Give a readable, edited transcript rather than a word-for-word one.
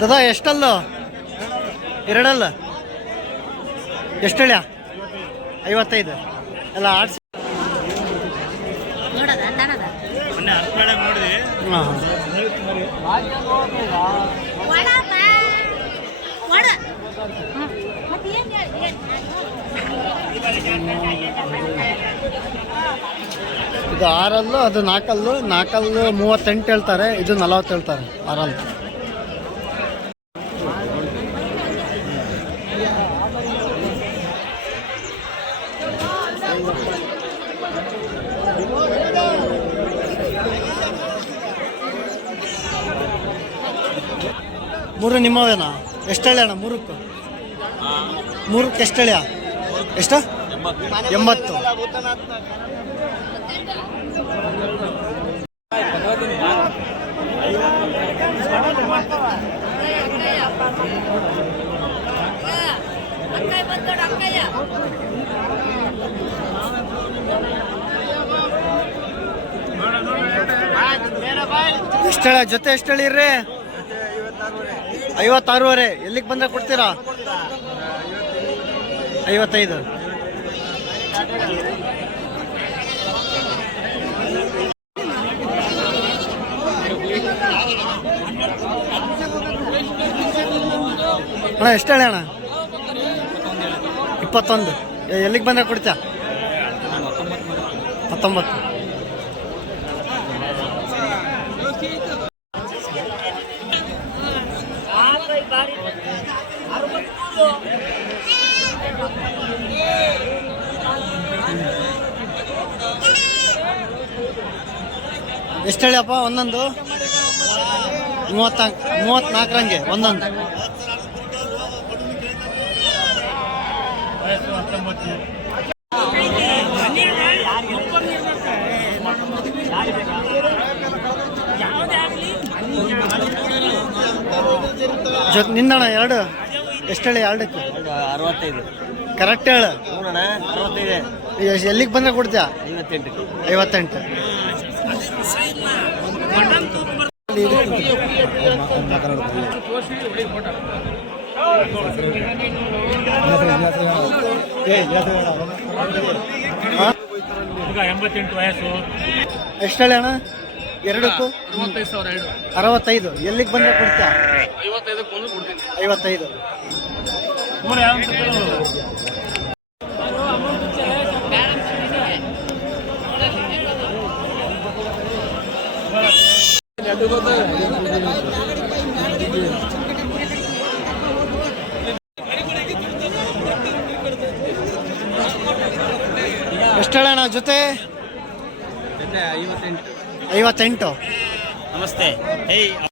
ದಾದಾ ಎಷ್ಟಲ್ಲು ಎರಡಲ್ಲ ಎಷ್ಟು ಹೇಳ್ಯ 55 ಎಲ್ಲ ಆಡ್ಸಿ ಇದು 6 ಅಲ್ಲು ಅದು 4 ಅಲ್ಲು 38 ಹೇಳ್ತಾರೆ, ಇದು 40 ಹೇಳ್ತಾರೆ 6 ಅಲ್ಲು. ಮೂರು ನಿಮ್ಮವೇನಾ? ಎಷ್ಟು ಹೇಳ್ಯಾಣ ಮೂರಕ್ಕೆ? ಎಷ್ಟು ಹೇಳ್ಯಾ? ಎಷ್ಟು? 80. ಎಷ್ಟು ಹೇಳ ಜೊತೆ? ಎಷ್ಟು ಹೇಳಿರ್ರಿ? 56ವರೆ. ಎಲ್ಲಿಗೆ ಬಂದ್ರೆ ಕೊಡ್ತೀರಾ? 55. ಅಣ್ಣ ಎಷ್ಟು ಹೇಳಿ ಅಣ್ಣ? 21. ಎಲ್ಲಿಗೆ ಬಂದ್ರೆ ಕೊಡ್ತೀಯ? 19. ಎಷ್ಟು ಹೇಳಿಯಪ್ಪ ಒಂದೊಂದು? 34ರಂಗೆ ಒಂದೊಂದು. ಜೊತೆ ನಿಂದಣ್ಣ 2 ಎಷ್ಟು ಹೇಳಿ? 2ಕ್ಕೆ 65. ಕರೆಕ್ಟ್ ಹೇಳು. 65. ಎಲ್ಲಿಗೆ ಬಂದ್ರೆ ಕೊಡ್ತೀಯ? 58. ವಯಸ್ಸು. ಎಷ್ಟು ಹೇಳಿ ಅಣ್ಣ? 2ಕ್ಕೂ 65. ಎಲ್ಲಿಗೆ ಬಂದ್ರೆ ಕೊಡ್ತೀಯ? 55. ಎಷ್ಟು ಹೇಳೋಣ ಜೊತೆ? 58. ನಮಸ್ತೆ.